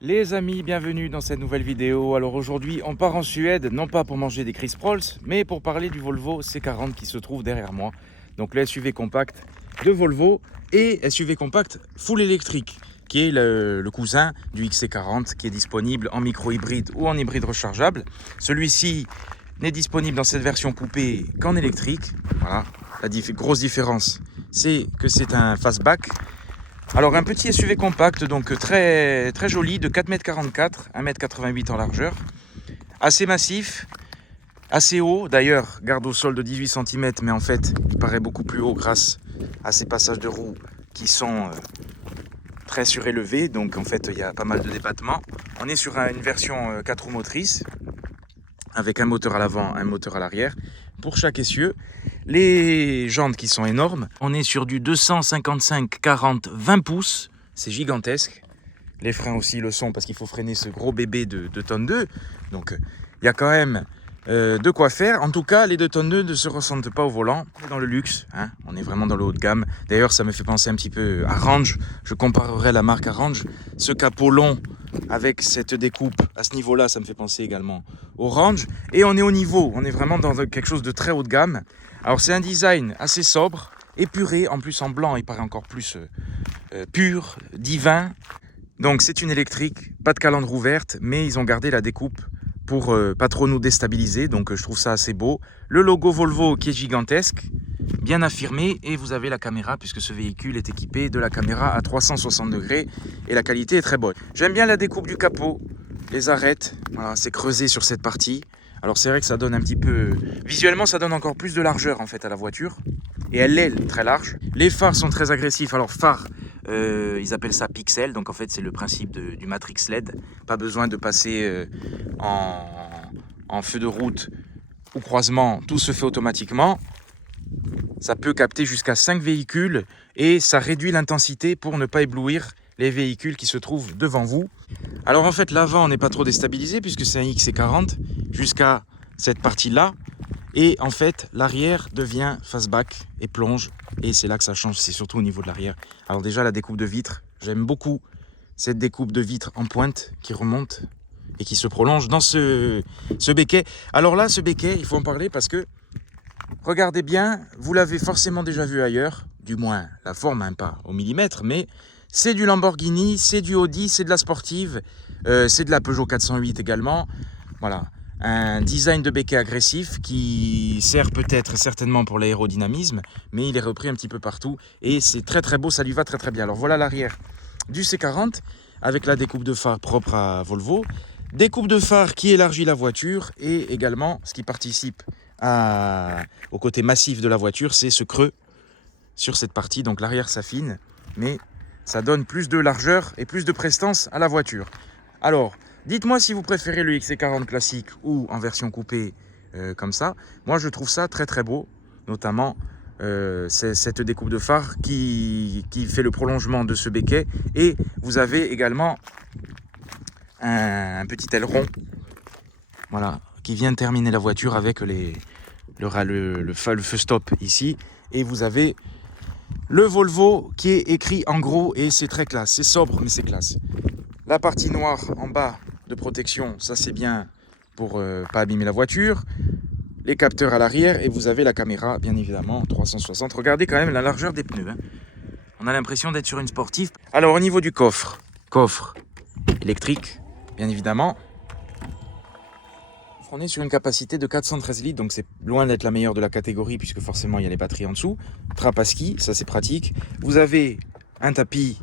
Les amis, bienvenue dans cette nouvelle vidéo. Alors aujourd'hui, on part en Suède, non pas pour manger des Chris Prolls, mais pour parler du Volvo C40 qui se trouve derrière moi. Donc le SUV compact de Volvo et SUV compact full électrique, qui est le cousin du XC40, qui est disponible en micro-hybride ou en hybride rechargeable. Celui-ci n'est disponible dans cette version coupé qu'en électrique. Voilà, la grosse différence, c'est que c'est un fastback. Alors un petit SUV compact, donc très joli, de 4,44 m, 1,88 m en largeur, assez massif, assez haut, d'ailleurs garde au sol de 18 cm, mais en fait il paraît beaucoup plus haut grâce à ces passages de roues qui sont très surélevés, donc en fait il y a pas mal de débattements. On est sur une version 4 roues motrices, avec un moteur à l'avant, un moteur à l'arrière, pour chaque essieu. Les jantes qui sont énormes, on est sur du 255/40/20 pouces, c'est gigantesque. Les freins aussi le sont parce qu'il faut freiner ce gros bébé de 2 tonnes 2. Donc il y a quand même de quoi faire. En tout cas, les 2 tonnes 2 ne se ressentent pas au volant. On est dans le luxe, hein. On est vraiment dans le haut de gamme. D'ailleurs, ça me fait penser un petit peu à Range. Je comparerai la marque à Range. Ce capot long avec cette découpe à ce niveau-là, ça me fait penser également au Range. Et on est au niveau, on est vraiment dans quelque chose de très haut de gamme. Alors c'est un design assez sobre, épuré, en plus en blanc, il paraît encore plus pur, divin. Donc c'est une électrique, pas de calandre ouverte, mais ils ont gardé la découpe pour pas trop nous déstabiliser, donc je trouve ça assez beau. Le logo Volvo qui est gigantesque, bien affirmé, et vous avez la caméra, puisque ce véhicule est équipé de la caméra à 360 degrés, et la qualité est très bonne. J'aime bien la découpe du capot, les arêtes, voilà, c'est creusé sur cette partie. Alors c'est vrai que ça donne un petit peu... Visuellement, ça donne encore plus de largeur en fait à la voiture. Et elle est très large. Les phares sont très agressifs. Alors phares, ils appellent ça pixel. Donc en fait, c'est le principe du Matrix LED. Pas besoin de passer en feu de route ou croisement. Tout se fait automatiquement. Ça peut capter jusqu'à 5 véhicules. Et ça réduit l'intensité pour ne pas éblouir les véhicules qui se trouvent devant vous. Alors en fait, l'avant n'est pas trop déstabilisé puisque c'est un XC40 jusqu'à cette partie-là. Et en fait, l'arrière devient fastback et plonge. Et c'est là que ça change, c'est surtout au niveau de l'arrière. Alors déjà, la découpe de vitre, j'aime beaucoup cette découpe de vitre en pointe qui remonte et qui se prolonge dans ce béquet. Alors là, ce béquet, il faut en parler parce que, regardez bien, vous l'avez forcément déjà vu ailleurs, du moins la forme, hein, pas au millimètre, mais c'est du Lamborghini, c'est du Audi, c'est de la sportive, c'est de la Peugeot 408 également. Voilà, un design de béquet agressif qui sert peut-être certainement pour l'aérodynamisme, mais il est repris un petit peu partout et c'est très beau, ça lui va très bien. Alors voilà l'arrière du C40 avec la découpe de phare propre à Volvo, découpe de phare qui élargit la voiture et également ce qui participe au côté massif de la voiture, c'est ce creux sur cette partie. Donc l'arrière s'affine, mais ça donne plus de largeur et plus de prestance à la voiture. Alors, dites-moi si vous préférez le XC40 classique ou en version coupée comme ça. Moi, je trouve ça très beau, notamment cette découpe de phare qui fait le prolongement de ce béquet. Et vous avez également un petit aileron, voilà, qui vient terminer la voiture avec le feu stop ici. Et vous avez le Volvo qui est écrit en gros et c'est très classe, c'est sobre mais c'est classe. La partie noire en bas de protection, ça c'est bien pour pas abîmer la voiture. Les capteurs à l'arrière et vous avez la caméra bien évidemment 360. Regardez quand même la largeur des pneus, hein. On a l'impression d'être sur une sportive. Alors au niveau du coffre électrique bien évidemment. On est sur une capacité de 413 litres, donc c'est loin d'être la meilleure de la catégorie puisque forcément il y a les batteries en dessous. Trappe à ski, ça c'est pratique. Vous avez un tapis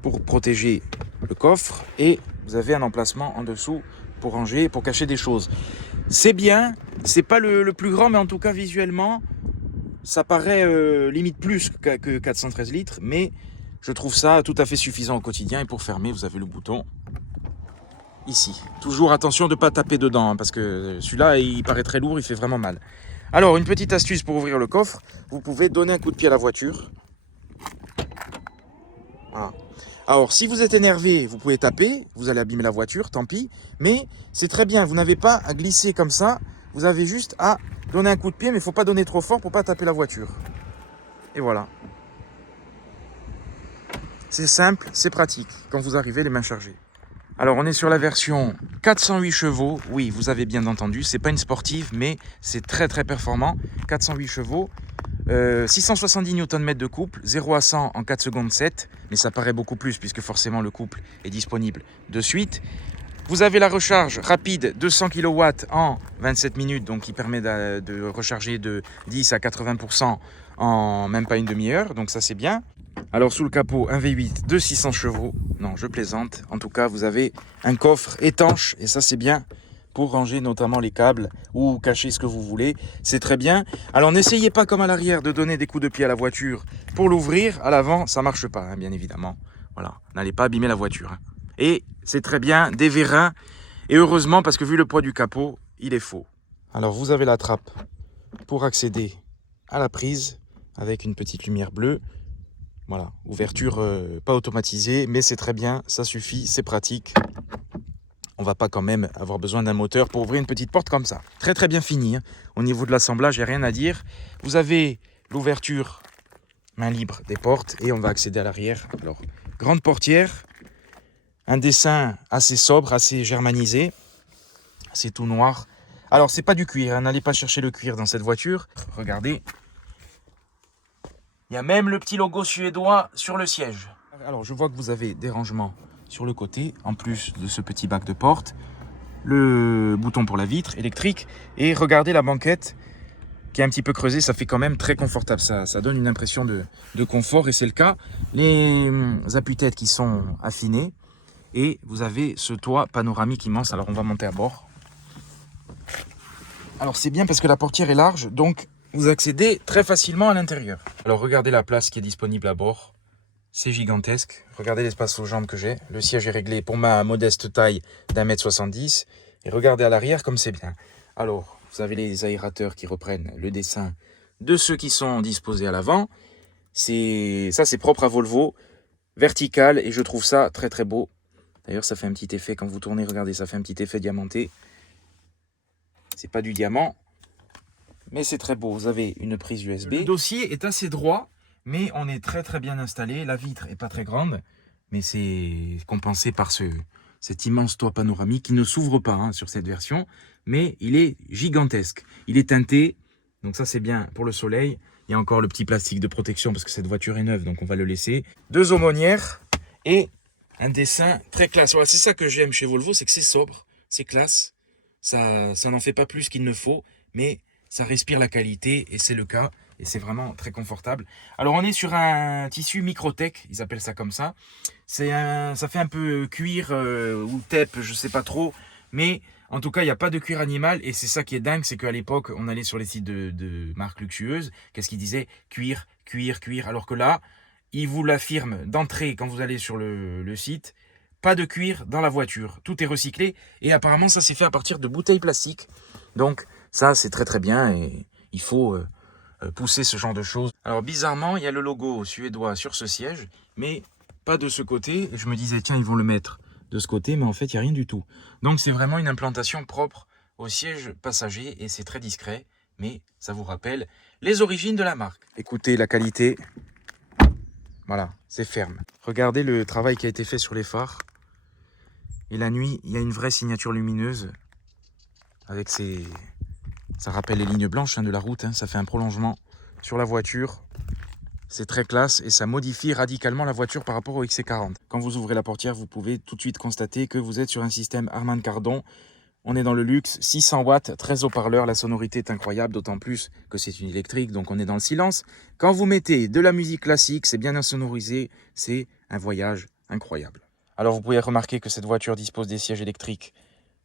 pour protéger le coffre et vous avez un emplacement en dessous pour ranger, pour cacher des choses. C'est bien, c'est pas le plus grand, mais en tout cas visuellement, ça paraît limite plus que 413 litres, mais je trouve ça tout à fait suffisant au quotidien. Et pour fermer, vous avez le bouton ici. Toujours attention de ne pas taper dedans, hein, parce que celui-là, il paraît très lourd, il fait vraiment mal. Alors, une petite astuce pour ouvrir le coffre, vous pouvez donner un coup de pied à la voiture. Voilà. Alors, si vous êtes énervé, vous pouvez taper, vous allez abîmer la voiture, tant pis. Mais c'est très bien, vous n'avez pas à glisser comme ça, vous avez juste à donner un coup de pied, mais il ne faut pas donner trop fort pour ne pas taper la voiture. Et voilà. C'est simple, c'est pratique, quand vous arrivez les mains chargées. Alors, on est sur la version 408 chevaux. Oui, vous avez bien entendu, c'est pas une sportive, mais c'est très très performant. 408 chevaux, 670 Nm de couple, 0 à 100 en 4 secondes 7, mais ça paraît beaucoup plus puisque forcément le couple est disponible de suite. Vous avez la recharge rapide 200 kW en 27 minutes, donc qui permet de recharger de 10 à 80% en même pas une demi-heure, donc ça c'est bien. Alors sous le capot, un V8 de 600 chevaux. Non, je plaisante. En tout cas, vous avez un coffre étanche et ça c'est bien pour ranger notamment les câbles ou cacher ce que vous voulez. C'est très bien. Alors n'essayez pas comme à l'arrière de donner des coups de pied à la voiture pour l'ouvrir. À l'avant, ça marche pas, hein, bien évidemment. Voilà, n'allez pas abîmer la voiture. Hein. Et c'est très bien, des vérins. Et heureusement, parce que vu le poids du capot, il est faux. Alors vous avez la trappe pour accéder à la prise avec une petite lumière bleue. Voilà, ouverture pas automatisée, mais c'est très bien, ça suffit, c'est pratique. On va pas quand même avoir besoin d'un moteur pour ouvrir une petite porte comme ça. Très très bien fini, hein. Au niveau de l'assemblage, il n'y a rien à dire. Vous avez l'ouverture main libre des portes et on va accéder à l'arrière. Alors, grande portière, un dessin assez sobre, assez germanisé. C'est tout noir. Alors, c'est pas du cuir, hein. N'allez pas chercher le cuir dans cette voiture. Regardez. Il y a même le petit logo suédois sur le siège. Alors, je vois que vous avez des rangements sur le côté, en plus de ce petit bac de porte. Le bouton pour la vitre électrique. Et regardez la banquette qui est un petit peu creusée. Ça fait quand même très confortable. Ça donne une impression de confort et c'est le cas. Les appuis-têtes qui sont affinés. Et vous avez ce toit panoramique immense. Alors, on va monter à bord. Alors, c'est bien parce que la portière est large. Donc, vous accédez très facilement à l'intérieur. Alors regardez la place qui est disponible à bord. C'est gigantesque. Regardez l'espace aux jambes que j'ai. Le siège est réglé pour ma modeste taille d'1,70 m. Et regardez à l'arrière comme c'est bien. Alors, vous avez les aérateurs qui reprennent le dessin de ceux qui sont disposés à l'avant. Ça, c'est propre à Volvo. Vertical et je trouve ça très très beau. D'ailleurs, ça fait un petit effet quand vous tournez. Regardez, ça fait un petit effet diamanté. C'est pas du diamant. Mais c'est très beau, vous avez une prise USB. Le dossier est assez droit, mais on est très très bien installé. La vitre est pas très grande, mais c'est compensé par cet immense toit panoramique qui ne s'ouvre pas hein, sur cette version, mais il est gigantesque. Il est teinté, donc ça c'est bien pour le soleil. Il y a encore le petit plastique de protection parce que cette voiture est neuve, donc on va le laisser. 2 aumônières et un dessin très classe. Voilà, c'est ça que j'aime chez Volvo, c'est que c'est sobre, c'est classe. Ça n'en fait pas plus qu'il ne faut, mais ça respire la qualité et c'est le cas et c'est vraiment très confortable. Alors on est sur un tissu Microtech, ils appellent ça comme ça. Ça fait un peu cuir ou TEP, je sais pas trop, mais en tout cas il n'y a pas de cuir animal et c'est ça qui est dingue, c'est qu'à l'époque on allait sur les sites de marques luxueuses, qu'est-ce qu'ils disaient? Cuir, cuir, cuir, alors que là ils vous l'affirment d'entrée quand vous allez sur le site. Pas de cuir dans la voiture, tout est recyclé et apparemment ça s'est fait à partir de bouteilles plastiques. Donc ça c'est très très bien et il faut pousser ce genre de choses. Alors bizarrement il y a le logo suédois sur ce siège mais pas de ce côté. Et je me disais tiens ils vont le mettre de ce côté mais en fait il n'y a rien du tout. Donc c'est vraiment une implantation propre au siège passager et c'est très discret mais ça vous rappelle les origines de la marque. Écoutez la qualité. Voilà, c'est ferme. Regardez le travail qui a été fait sur les phares. Et la nuit, il y a une vraie signature lumineuse. Avec ces... Ça rappelle les lignes blanches hein, de la route. Hein. Ça fait un prolongement sur la voiture. C'est très classe et ça modifie radicalement la voiture par rapport au XC40. Quand vous ouvrez la portière, vous pouvez tout de suite constater que vous êtes sur un système Harman Kardon. On est dans le luxe, 600 watts, 13 haut-parleurs, la sonorité est incroyable, d'autant plus que c'est une électrique, donc on est dans le silence. Quand vous mettez de la musique classique, c'est bien insonorisé, c'est un voyage incroyable. Alors vous pouvez remarquer que cette voiture dispose des sièges électriques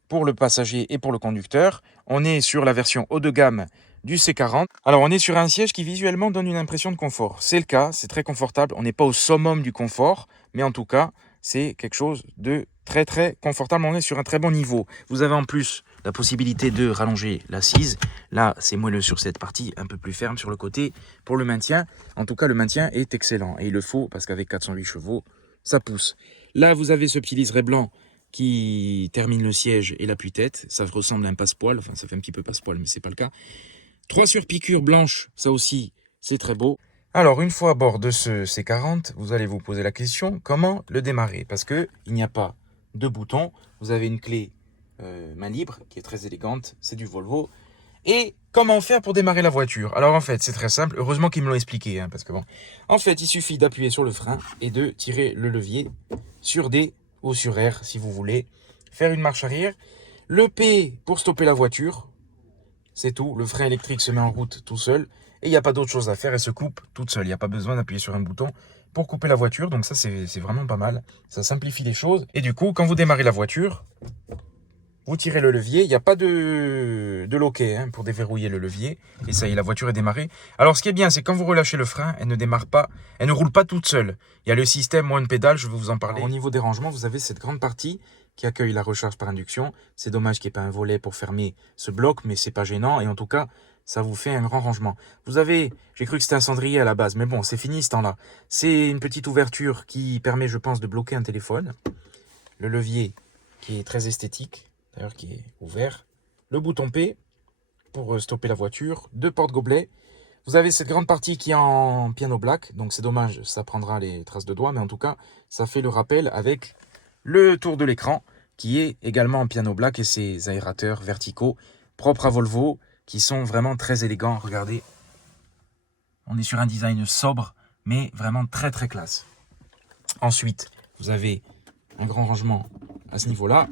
pour le passager et pour le conducteur. On est sur la version haut de gamme du C40. Alors on est sur un siège qui visuellement donne une impression de confort. C'est le cas, c'est très confortable, on n'est pas au summum du confort, mais en tout cas, c'est quelque chose de très très confortable, on est sur un très bon niveau. Vous avez en plus la possibilité de rallonger l'assise. Là, c'est moelleux sur cette partie, un peu plus ferme sur le côté pour le maintien. En tout cas, le maintien est excellent et il le faut parce qu'avec 408 chevaux, ça pousse. Là, vous avez ce petit liseré blanc qui termine le siège et l'appui-tête. Ça ressemble à un passepoil, enfin ça fait un petit peu passepoil, mais c'est pas le cas. 3 surpiqûres blanches, ça aussi, c'est très beau. Alors, une fois à bord de ce C40, vous allez vous poser la question, comment le démarrer? Parce qu'il n'y a pas 2 boutons. Vous avez une clé main libre qui est très élégante. C'est du Volvo. Et comment faire pour démarrer la voiture? Alors en fait, c'est très simple. Heureusement qu'ils me l'ont expliqué, hein, parce que bon. En fait, il suffit d'appuyer sur le frein et de tirer le levier sur D ou sur R, si vous voulez. Faire une marche arrière. Le P pour stopper la voiture. C'est tout. Le frein électrique se met en route tout seul. Et il n'y a pas d'autre chose à faire. Elle se coupe toute seule. Il n'y a pas besoin d'appuyer sur un bouton pour couper la voiture. Donc ça, c'est vraiment pas mal. Ça simplifie les choses. Et du coup, quand vous démarrez la voiture, vous tirez le levier. Il n'y a pas de loquet hein, pour déverrouiller le levier. Et ça y est, la voiture est démarrée. Alors, ce qui est bien, c'est quand vous relâchez le frein, elle ne démarre pas. Elle ne roule pas toute seule. Il y a le système One Pedal, je vais vous en parler. Alors, au niveau des rangements, vous avez cette grande partie qui accueille la recharge par induction. C'est dommage qu'il n'y ait pas un volet pour fermer ce bloc, mais c'est pas gênant. Et en tout cas, ça vous fait un grand rangement. Vous avez, j'ai cru que c'était un cendrier à la base, mais bon, c'est fini ce temps-là. C'est une petite ouverture qui permet, je pense, de bloquer un téléphone. Le levier qui est très esthétique, d'ailleurs qui est ouvert. Le bouton P pour stopper la voiture. 2 porte-gobelets. Vous avez cette grande partie qui est en piano black, donc c'est dommage, ça prendra les traces de doigts, mais en tout cas, ça fait le rappel avec le tour de l'écran qui est également en piano black et ses aérateurs verticaux propres à Volvo qui sont vraiment très élégants. Regardez, on est sur un design sobre, mais vraiment très très classe. Ensuite, vous avez un grand rangement à ce niveau-là,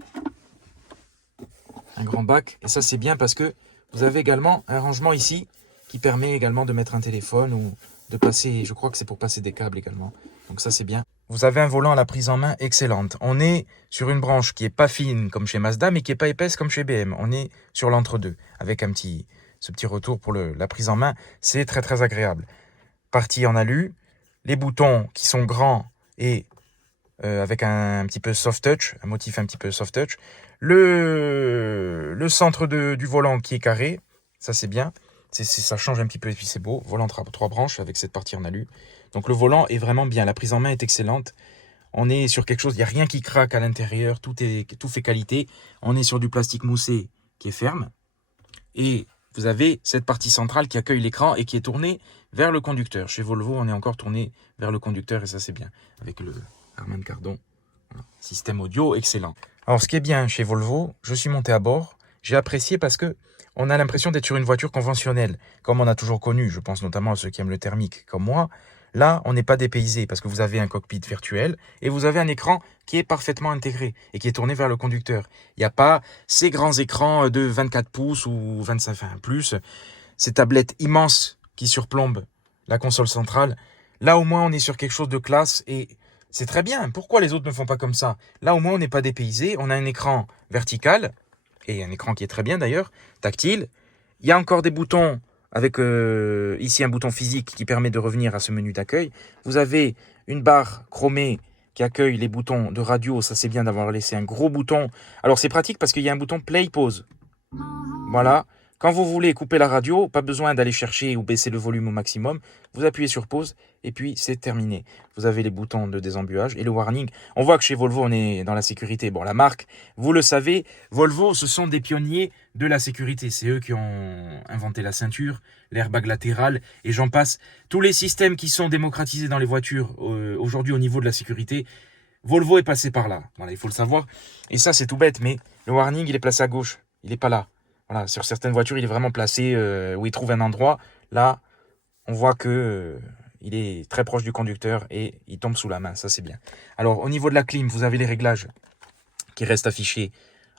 un grand bac, et ça c'est bien parce que vous avez également un rangement ici qui permet également de mettre un téléphone ou de passer, je crois que c'est pour passer des câbles également, donc ça c'est bien. Vous avez un volant à la prise en main excellente. On est sur une branche qui n'est pas fine comme chez Mazda, mais qui n'est pas épaisse comme chez BM. On est sur l'entre-deux, avec ce petit retour pour la prise en main. C'est très très agréable. Partie en alu, les boutons qui sont grands et avec un petit peu soft touch, un motif un petit peu soft touch. Le centre du volant qui est carré, ça c'est bien. Ça change un petit peu et puis c'est beau. Volant 3 branches avec cette partie en alu. Donc le volant est vraiment bien, la prise en main est excellente. On est sur quelque chose, il n'y a rien qui craque à l'intérieur, tout fait qualité. On est sur du plastique moussé qui est ferme. Et vous avez cette partie centrale qui accueille l'écran et qui est tournée vers le conducteur. Chez Volvo, on est encore tourné vers le conducteur et ça c'est bien. Avec le Harman Kardon, voilà. Système audio excellent. Alors ce qui est bien chez Volvo, je suis monté à bord, j'ai apprécié parce que on a l'impression d'être sur une voiture conventionnelle, comme on a toujours connu, je pense notamment à ceux qui aiment le thermique comme moi. Là, on n'est pas dépaysé parce que vous avez un cockpit virtuel et vous avez un écran qui est parfaitement intégré et qui est tourné vers le conducteur. Il n'y a pas ces grands écrans de 24 pouces ou 25, enfin plus, ces tablettes immenses qui surplombent la console centrale. Là, au moins, on est sur quelque chose de classe et c'est très bien. Pourquoi les autres ne font pas comme ça? Là, au moins, on n'est pas dépaysé. On a un écran vertical et un écran qui est très bien d'ailleurs, tactile. Il y a encore des boutons avec ici un bouton physique qui permet de revenir à ce menu d'accueil. Vous avez une barre chromée qui accueille les boutons de radio. Ça, c'est bien d'avoir laissé un gros bouton. Alors, c'est pratique parce qu'il y a un bouton play pause. Voilà. Quand vous voulez couper la radio, pas besoin d'aller chercher ou baisser le volume au maximum. Vous appuyez sur pause et puis c'est terminé. Vous avez les boutons de désembuage et le warning. On voit que chez Volvo, on est dans la sécurité. Bon, la marque, vous le savez, Volvo, ce sont des pionniers de la sécurité. C'est eux qui ont inventé la ceinture, l'airbag latéral et j'en passe. Tous les systèmes qui sont démocratisés dans les voitures aujourd'hui au niveau de la sécurité, Volvo est passé par là. Voilà, il faut le savoir. Et ça, c'est tout bête, mais le warning, il est placé à gauche. Il n'est pas là. Voilà, sur certaines voitures, il est vraiment placé où il trouve un endroit. Là, on voit que il est très proche du conducteur et il tombe sous la main. Ça, c'est bien. Alors, au niveau de la clim, vous avez les réglages qui restent affichés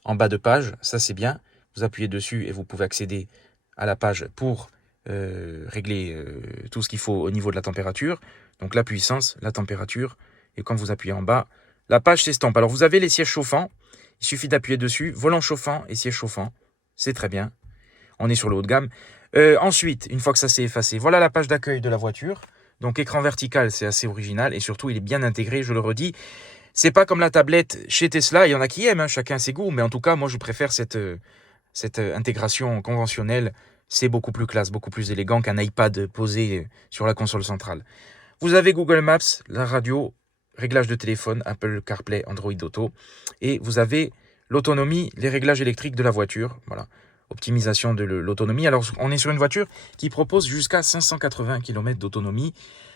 en bas de page. Ça, c'est bien. Vous appuyez dessus et vous pouvez accéder à la page pour régler tout ce qu'il faut au niveau de la température. Donc, la puissance, la température. Et quand vous appuyez en bas, la page s'estompe. Alors, vous avez les sièges chauffants. Il suffit d'appuyer dessus. Volant chauffant et siège chauffant. C'est très bien. On est sur le haut de gamme. Ensuite, une fois que ça s'est effacé, voilà la page d'accueil de la voiture. Donc, écran vertical, c'est assez original. Et surtout, il est bien intégré, je le redis. C'est pas comme la tablette chez Tesla. Il y en a qui aiment, hein, chacun ses goûts. Mais en tout cas, moi, je préfère cette intégration conventionnelle. C'est beaucoup plus classe, beaucoup plus élégant qu'un iPad posé sur la console centrale. Vous avez Google Maps, la radio, réglage de téléphone, Apple CarPlay, Android Auto. Et vous avez l'autonomie, les réglages électriques de la voiture, voilà, optimisation de l'autonomie. Alors, on est sur une voiture qui propose jusqu'à 580 km d'autonomie.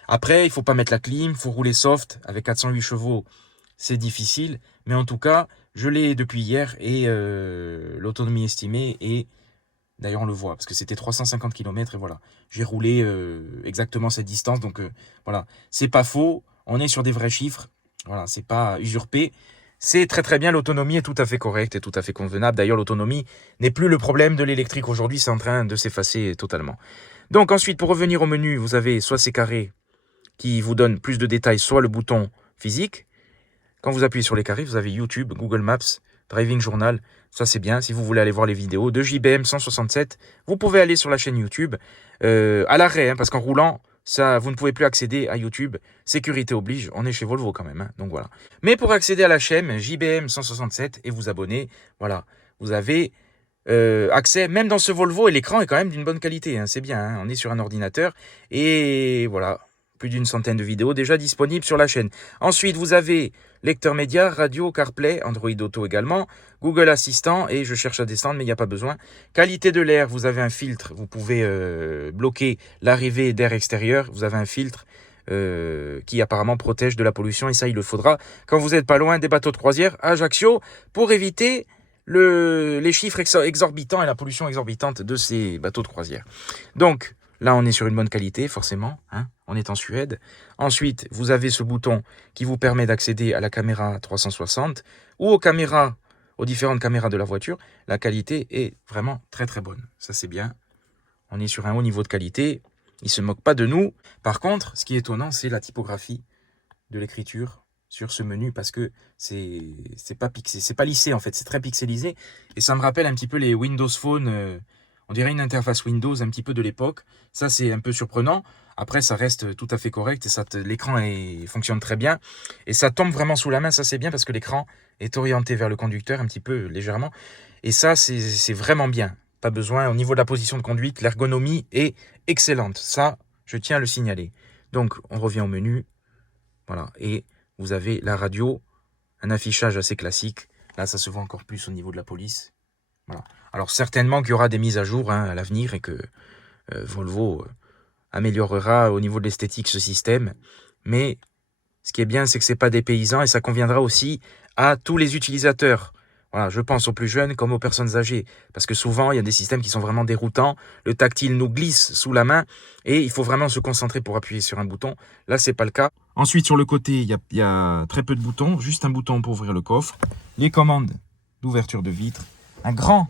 Après, il ne faut pas mettre la clim, il faut rouler soft avec 408 chevaux. c'est difficile, mais en tout cas, je l'ai depuis hier et l'autonomie estimée est, d'ailleurs on le voit, parce que c'était 350 km et voilà, j'ai roulé exactement cette distance, donc voilà, c'est pas faux, on est sur des vrais chiffres, voilà, c'est pas usurpé, c'est très très bien, l'autonomie est tout à fait correcte et tout à fait convenable, d'ailleurs l'autonomie n'est plus le problème de l'électrique aujourd'hui, c'est en train de s'effacer totalement. Donc ensuite, pour revenir au menu, vous avez soit ces carrés qui vous donnent plus de détails, soit le bouton physique. Quand vous appuyez sur les carrés, vous avez YouTube, Google Maps, Driving Journal. Ça, c'est bien. Si vous voulez aller voir les vidéos de JBM 167, vous pouvez aller sur la chaîne YouTube à l'arrêt, hein, parce qu'en roulant, ça, vous ne pouvez plus accéder à YouTube. Sécurité oblige. On est chez Volvo quand même. Hein, donc voilà. Mais pour accéder à la chaîne JBM 167 et vous abonner, voilà, vous avez accès, même dans ce Volvo, et l'écran est quand même d'une bonne qualité. Hein, c'est bien. Hein, on est sur un ordinateur et voilà. Plus d'une centaine de vidéos déjà disponibles sur la chaîne. Ensuite, vous avez lecteur média, radio, CarPlay, Android Auto également, Google Assistant, et je cherche à descendre, mais il n'y a pas besoin. Qualité de l'air, vous avez un filtre, vous pouvez bloquer l'arrivée d'air extérieur, vous avez un filtre qui apparemment protège de la pollution, et ça, il le faudra quand vous n'êtes pas loin des bateaux de croisière à Ajaccio, pour éviter les chiffres exorbitants et la pollution exorbitante de ces bateaux de croisière. Donc, là, on est sur une bonne qualité, forcément. Hein, on est en Suède. Ensuite, vous avez ce bouton qui vous permet d'accéder à la caméra 360 ou aux différentes caméras de la voiture. La qualité est vraiment très très bonne. Ça, c'est bien. On est sur un haut niveau de qualité. Ils ne se moquent pas de nous. Par contre, ce qui est étonnant, c'est la typographie de l'écriture sur ce menu, parce que c'est pas pixé, c'est pas lissé en fait, c'est très pixelisé. Et ça me rappelle un petit peu les Windows Phone. On dirait une interface Windows un petit peu de l'époque. Ça, c'est un peu surprenant. Après, ça reste tout à fait correct et l'écran fonctionne très bien. Et ça tombe vraiment sous la main. Ça, c'est bien parce que l'écran est orienté vers le conducteur un petit peu légèrement. Et ça, c'est vraiment bien. Pas besoin. Au niveau de la position de conduite, l'ergonomie est excellente. Ça, je tiens à le signaler. Donc, on revient au menu. Voilà. Et vous avez la radio, un affichage assez classique. Là, ça se voit encore plus au niveau de la police. Voilà. Alors certainement qu'il y aura des mises à jour à l'avenir et que Volvo améliorera au niveau de l'esthétique ce système. Mais ce qui est bien, c'est que ce n'est pas dépaysant et ça conviendra aussi à tous les utilisateurs. Voilà, je pense aux plus jeunes comme aux personnes âgées. Parce que souvent, il y a des systèmes qui sont vraiment déroutants. Le tactile nous glisse sous la main et il faut vraiment se concentrer pour appuyer sur un bouton. Là, ce n'est pas le cas. Ensuite, sur le côté, il y a très peu de boutons. Juste un bouton pour ouvrir le coffre. Les commandes d'ouverture de vitre. Un grand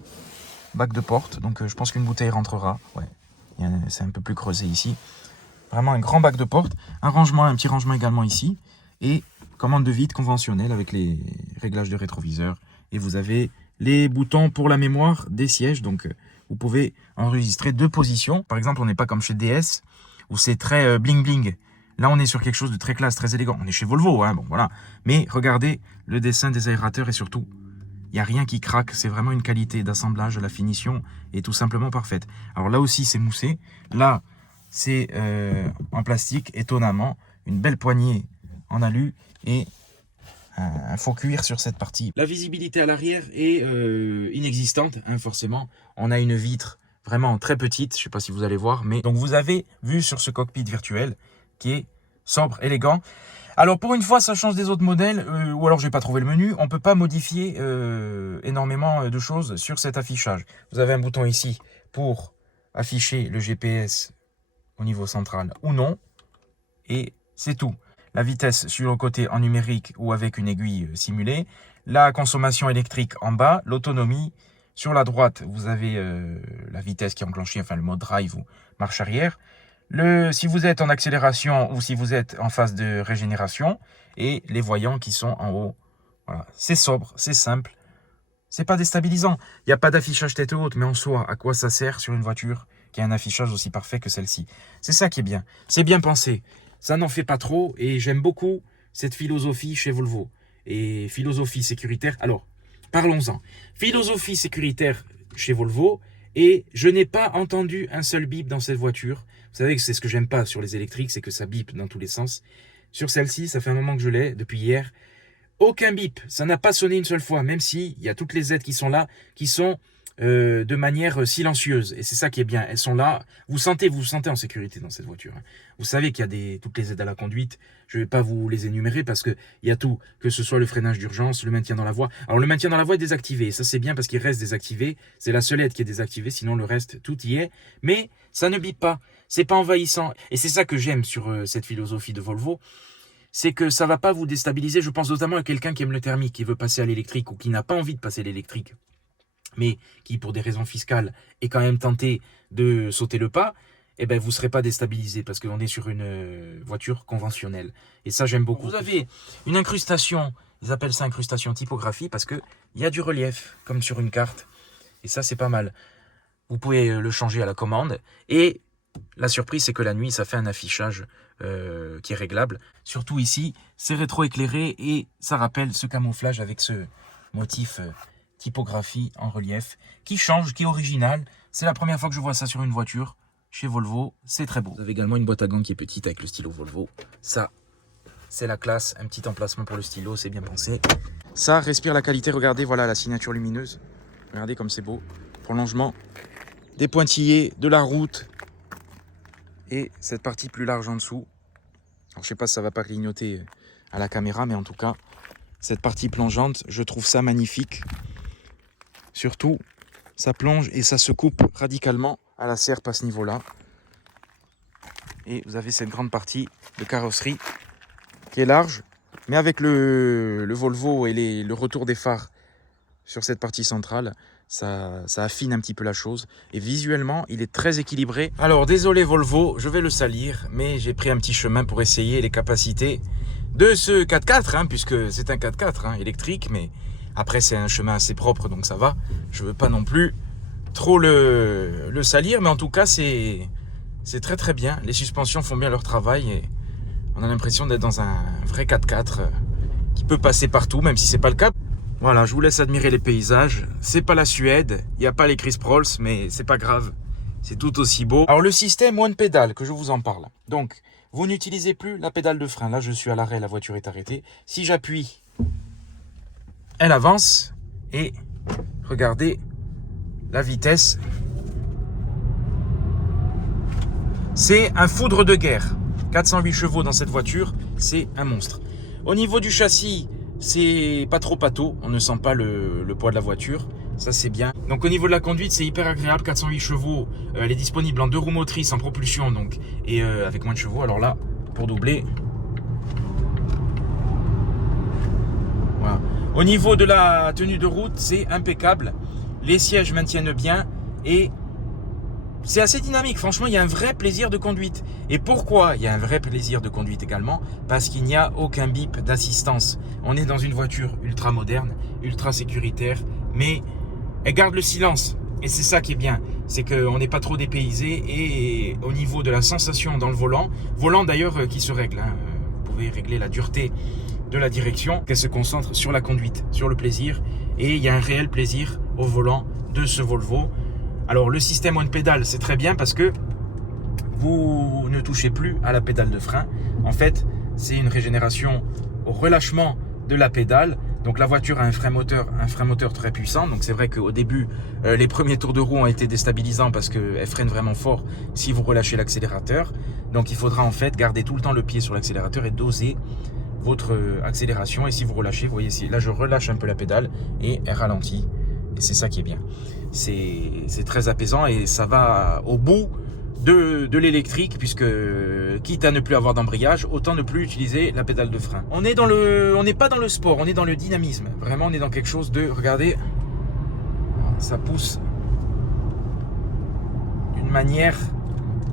bac de porte, donc je pense qu'une bouteille rentrera. Ouais, c'est un peu plus creusé ici. Vraiment un grand bac de porte. Un petit rangement également ici. Et commande de vitre conventionnelle avec les réglages de rétroviseur. Et vous avez les boutons pour la mémoire des sièges. Donc vous pouvez enregistrer 2 positions. Par exemple, on n'est pas comme chez DS où c'est très bling bling. Là, on est sur quelque chose de très classe, très élégant. On est chez Volvo, hein, bon voilà. Mais regardez le dessin des aérateurs et surtout, il n'y a rien qui craque, c'est vraiment une qualité d'assemblage, la finition est tout simplement parfaite. Alors là aussi c'est moussé, là c'est en plastique, étonnamment, une belle poignée en alu et un faux cuir sur cette partie. La visibilité à l'arrière est inexistante, hein, forcément. On a une vitre vraiment très petite, je ne sais pas si vous allez voir, mais donc vous avez vu sur ce cockpit virtuel qui est sobre, élégant. Alors pour une fois ça change des autres modèles, ou alors j'ai pas trouvé le menu, on peut pas modifier énormément de choses sur cet affichage. Vous avez un bouton ici pour afficher le GPS au niveau central ou non, et c'est tout. La vitesse sur le côté en numérique ou avec une aiguille simulée, la consommation électrique en bas, l'autonomie. Sur la droite, vous avez la vitesse qui est enclenchée, enfin le mode drive ou marche arrière. Si vous êtes en accélération ou si vous êtes en phase de régénération et les voyants qui sont en haut. Voilà, c'est sobre, c'est simple, c'est pas déstabilisant. Il n'y a pas d'affichage tête haute, mais en soi, à quoi ça sert sur une voiture qui a un affichage aussi parfait que celle-ci? C'est ça qui est bien. C'est bien pensé. Ça n'en fait pas trop et j'aime beaucoup cette philosophie chez Volvo. Et philosophie sécuritaire, alors, parlons-en. Philosophie sécuritaire chez Volvo et je n'ai pas entendu un seul bip dans cette voiture. Vous savez que c'est ce que j'aime pas sur les électriques, c'est que ça bip dans tous les sens. Sur celle-ci, ça fait un moment que je l'ai, depuis hier. Aucun bip, ça n'a pas sonné une seule fois, même si il y a toutes les aides qui sont là, qui sont de manière silencieuse. Et c'est ça qui est bien. Elles sont là. Vous vous sentez en sécurité dans cette voiture. Hein. Vous savez qu'il y a toutes les aides à la conduite. Je ne vais pas vous les énumérer parce qu'il y a tout. Que ce soit le freinage d'urgence, le maintien dans la voie. Alors le maintien dans la voie est désactivé. Et ça c'est bien parce qu'il reste désactivé. C'est la seule aide qui est désactivée. Sinon le reste, tout y est. Mais ça ne bip pas. C'est pas envahissant. Et c'est ça que j'aime sur cette philosophie de Volvo. C'est que ça ne va pas vous déstabiliser. Je pense notamment à quelqu'un qui aime le thermique, qui veut passer à l'électrique ou qui n'a pas envie de passer à l'électrique, mais qui, pour des raisons fiscales, est quand même tenté de sauter le pas, eh ben, vous ne serez pas déstabilisé parce qu'on est sur une voiture conventionnelle. Et ça, j'aime beaucoup. Vous avez une incrustation, ils appellent ça incrustation typographie parce qu'il y a du relief, comme sur une carte. Et ça, c'est pas mal. Vous pouvez le changer à la commande. Et la surprise, c'est que la nuit, ça fait un affichage qui est réglable. Surtout ici, c'est rétro-éclairé et ça rappelle ce camouflage avec ce motif typographie en relief qui change, qui est original. C'est la première fois que je vois ça sur une voiture chez Volvo. C'est très beau. Vous avez également une boîte à gants qui est petite avec le stylo Volvo. Ça, c'est la classe. Un petit emplacement pour le stylo, c'est bien pensé. Ça respire la qualité. Regardez, voilà la signature lumineuse. Regardez comme c'est beau. Prolongement des pointillés, de la route. Et cette partie plus large en dessous. Alors, je sais pas si ça va pas clignoter à la caméra, mais en tout cas, cette partie plongeante, je trouve ça magnifique. Surtout, ça plonge et ça se coupe radicalement à la serpe à ce niveau-là. Et vous avez cette grande partie de carrosserie qui est large, mais avec le Volvo et le retour des phares sur cette partie centrale, ça affine un petit peu la chose. Et visuellement, il est très équilibré. Alors, désolé Volvo, je vais le salir, mais j'ai pris un petit chemin pour essayer les capacités de ce 4x4, hein, puisque c'est un 4x4 hein, électrique, mais après c'est un chemin assez propre, donc ça va. Je ne veux pas non plus trop le salir, mais en tout cas, c'est très très bien. Les suspensions font bien leur travail et on a l'impression d'être dans un vrai 4x4 qui peut passer partout, même si c'est pas le cas. Voilà, je vous laisse admirer les paysages. C'est pas la Suède, il n'y a pas les Chris Prolls, mais c'est pas grave. C'est tout aussi beau. Alors le système One Pedal, que je vous en parle. Donc, vous n'utilisez plus la pédale de frein. Là, je suis à l'arrêt, la voiture est arrêtée. Si j'appuie, elle avance. Et regardez la vitesse. C'est un foudre de guerre. 408 chevaux dans cette voiture, c'est un monstre. Au niveau du châssis, c'est pas trop pâteau, on ne sent pas le poids de la voiture, ça c'est bien. Donc au niveau de la conduite, c'est hyper agréable, 408 chevaux, elle est disponible en 2 roues motrices, en propulsion donc, et avec moins de chevaux. Alors là, pour doubler, voilà. Au niveau de la tenue de route, c'est impeccable, les sièges maintiennent bien et c'est assez dynamique. Franchement, il y a un vrai plaisir de conduite. Et pourquoi il y a un vrai plaisir de conduite également? Parce qu'il n'y a aucun bip d'assistance. On est dans une voiture ultra moderne, ultra sécuritaire, mais elle garde le silence. Et c'est ça qui est bien. C'est qu'on n'est pas trop dépaysé. Et au niveau de la sensation dans le volant d'ailleurs qui se règle. Hein. Vous pouvez régler la dureté de la direction, qu'elle se concentre sur la conduite, sur le plaisir. Et il y a un réel plaisir au volant de ce Volvo. Alors le système One Pedal, c'est très bien parce que vous ne touchez plus à la pédale de frein. En fait, c'est une régénération au relâchement de la pédale. Donc la voiture a un frein moteur très puissant. Donc c'est vrai qu'au début, les premiers tours de roue ont été déstabilisants parce qu'elle freine vraiment fort si vous relâchez l'accélérateur. Donc il faudra en fait garder tout le temps le pied sur l'accélérateur et doser votre accélération. Et si vous relâchez, vous voyez ici, là je relâche un peu la pédale et elle ralentit. Et c'est ça qui est bien. C'est très apaisant et ça va au bout de l'électrique puisque quitte à ne plus avoir d'embrayage, autant ne plus utiliser la pédale de frein. On n'est pas dans le sport, on est dans le dynamisme. Vraiment, on est dans quelque chose de, regardez, ça pousse d'une manière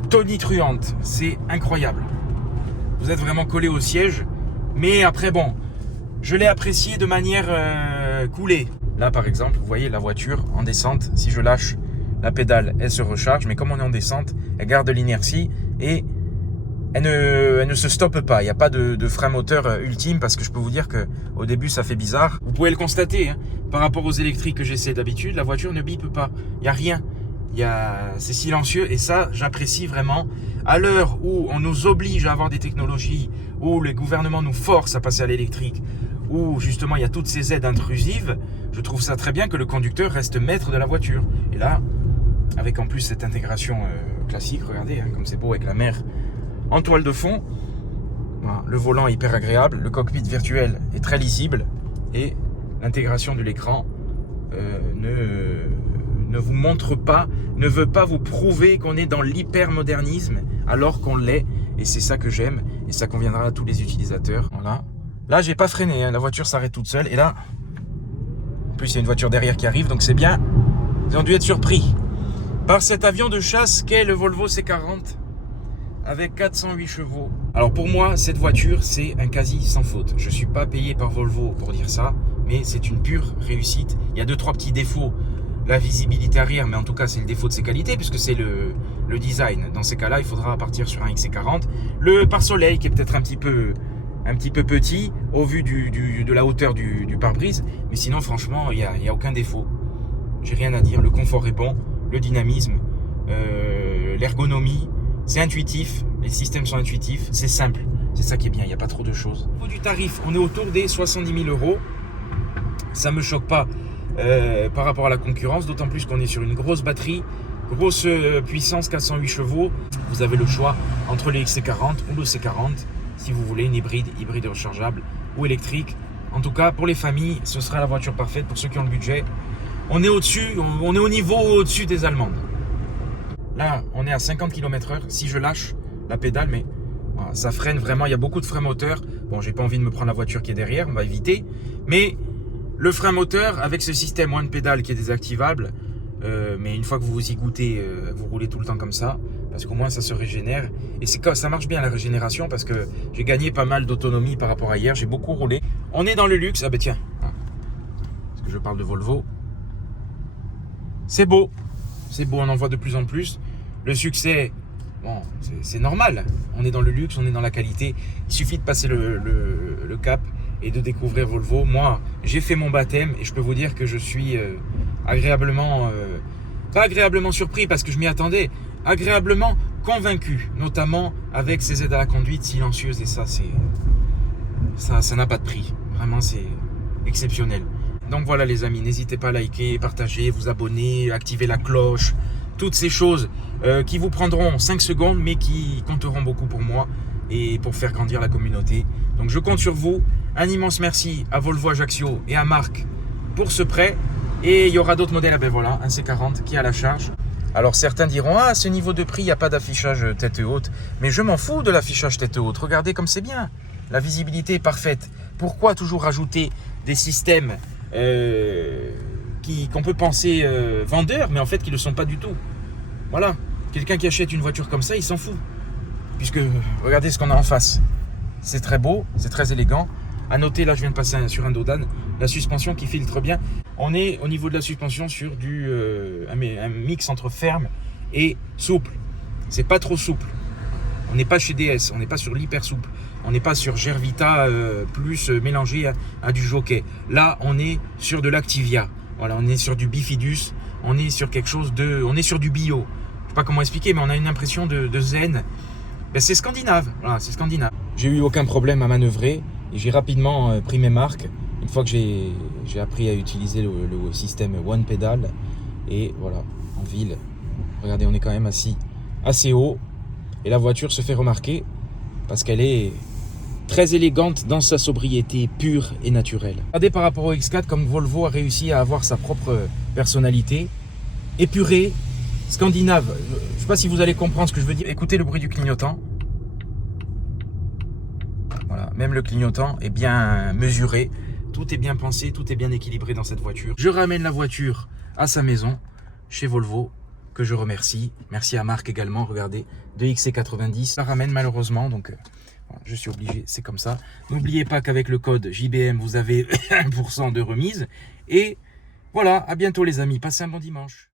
tonitruante. C'est incroyable. Vous êtes vraiment collé au siège, mais après bon, je l'ai apprécié de manière coolée. Là, par exemple, vous voyez la voiture en descente. Si je lâche la pédale, elle se recharge. Mais comme on est en descente, elle garde l'inertie et elle ne se stoppe pas. Il n'y a pas de frein moteur ultime parce que je peux vous dire qu'au début, ça fait bizarre. Vous pouvez le constater. Hein, par rapport aux électriques que j'essaie d'habitude, la voiture ne bipe pas. Il n'y a rien. C'est silencieux et ça, j'apprécie vraiment. À l'heure où on nous oblige à avoir des technologies, où le gouvernement nous force à passer à l'électrique, où justement il y a toutes ces aides intrusives, je trouve ça très bien que le conducteur reste maître de la voiture. Et là, avec en plus cette intégration classique, regardez, hein, comme c'est beau avec la mer en toile de fond. Voilà, le volant est hyper agréable, le cockpit virtuel est très lisible et l'intégration de l'écran ne vous montre pas, ne veut pas vous prouver qu'on est dans l'hypermodernisme alors qu'on l'est, et c'est ça que j'aime et ça conviendra à tous les utilisateurs. Voilà. Là j'ai pas freiné, hein, la voiture s'arrête toute seule et là en plus il y a une voiture derrière qui arrive, donc c'est bien. Ils ont dû être surpris par cet avion de chasse qu'est le Volvo C40 avec 408 chevaux. Alors pour moi, cette voiture, c'est un quasi sans faute. Je ne suis pas payé par Volvo pour dire ça, mais c'est une pure réussite. Il y a 2-3 petits défauts. La visibilité arrière, mais en tout cas, c'est le défaut de ses qualités, puisque c'est le design. Dans ces cas-là, il faudra partir sur un XC40. Le pare-soleil, qui est peut-être un petit peu petit, au vu de la hauteur du pare-brise. Mais sinon, franchement, il n'y a aucun défaut. J'ai rien à dire. Le confort est bon, le dynamisme, l'ergonomie. C'est intuitif, les systèmes sont intuitifs, c'est simple, c'est ça qui est bien, il n'y a pas trop de choses. Au niveau du tarif, on est autour des 70 000 €. Ça ne me choque pas par rapport à la concurrence, d'autant plus qu'on est sur une grosse batterie, grosse puissance, 408 chevaux. Vous avez le choix entre le XC40 ou le C40, si vous voulez une hybride rechargeable ou électrique. En tout cas, pour les familles, ce sera la voiture parfaite pour ceux qui ont le budget. On est au-dessus, on est au niveau au-dessus des Allemandes. Là, on est à 50 km/h. Si je lâche la pédale, mais voilà, ça freine vraiment. Il y a beaucoup de frein moteur. Bon, j'ai pas envie de me prendre la voiture qui est derrière, on va éviter. Mais le frein moteur, avec ce système one pédale qui est désactivable, mais une fois que vous vous y goûtez, vous roulez tout le temps comme ça, parce qu'au moins ça se régénère. Et ça marche bien la régénération, parce que j'ai gagné pas mal d'autonomie par rapport à hier. J'ai beaucoup roulé. On est dans le luxe. Ah ben tiens, parce que je parle de Volvo. C'est beau. C'est beau, on en voit de plus en plus. Le succès, bon, c'est normal. On est dans le luxe, on est dans la qualité. Il suffit de passer le cap et de découvrir Volvo. Moi, j'ai fait mon baptême et je peux vous dire que je suis agréablement, pas agréablement surpris parce que je m'y attendais, agréablement convaincu, notamment avec ces aides à la conduite silencieuses. Et ça, ça n'a pas de prix. Vraiment, c'est exceptionnel. Donc voilà les amis, n'hésitez pas à liker, partager, vous abonner, activer la cloche, toutes ces choses qui vous prendront 5 secondes mais qui compteront beaucoup pour moi et pour faire grandir la communauté. Donc je compte sur vous. Un immense merci à Volvo Ajaccio et à Marc pour ce prêt. Et il y aura d'autres modèles, ben voilà, un C40 qui est à la charge. Alors certains diront, ah à ce niveau de prix, il n'y a pas d'affichage tête haute. Mais je m'en fous de l'affichage tête haute, regardez comme c'est bien. La visibilité est parfaite. Pourquoi toujours rajouter des systèmes qu'on peut penser vendeurs, mais en fait qui ne le sont pas du tout. Voilà, quelqu'un qui achète une voiture comme ça, il s'en fout. Puisque, regardez ce qu'on a en face. C'est très beau, c'est très élégant. À noter, là je viens de passer sur un dos d'âne, la suspension qui filtre bien. On est au niveau de la suspension sur un mix entre ferme et souple. C'est pas trop souple. On n'est pas chez DS, on n'est pas sur l'hyper souple. On n'est pas sur Gervita plus mélangé à du Jockey. Là, on est sur de l'Activia. Voilà, on est sur du Bifidus. On est sur quelque chose de... On est sur du bio. Je ne sais pas comment expliquer, mais on a une impression de zen. Ben, c'est scandinave. Voilà, c'est scandinave. J'ai eu aucun problème à manœuvrer. Et j'ai rapidement pris mes marques. Une fois que j'ai appris à utiliser le système One Pedal. Et voilà, en ville. Regardez, on est quand même assis assez haut. Et la voiture se fait remarquer parce qu'elle est très élégante dans sa sobriété pure et naturelle. Regardez par rapport au X4 comme Volvo a réussi à avoir sa propre personnalité, épurée, scandinave. Je ne sais pas si vous allez comprendre ce que je veux dire. Écoutez le bruit du clignotant. Voilà, même le clignotant est bien mesuré. Tout est bien pensé, tout est bien équilibré dans cette voiture. Je ramène la voiture à sa maison, chez Volvo, que je remercie. Merci à Marc également, regardez, de XC90. Ça ramène malheureusement, donc voilà, je suis obligé, c'est comme ça. N'oubliez pas qu'avec le code JBM, vous avez 1% de remise. Et voilà, à bientôt les amis, passez un bon dimanche.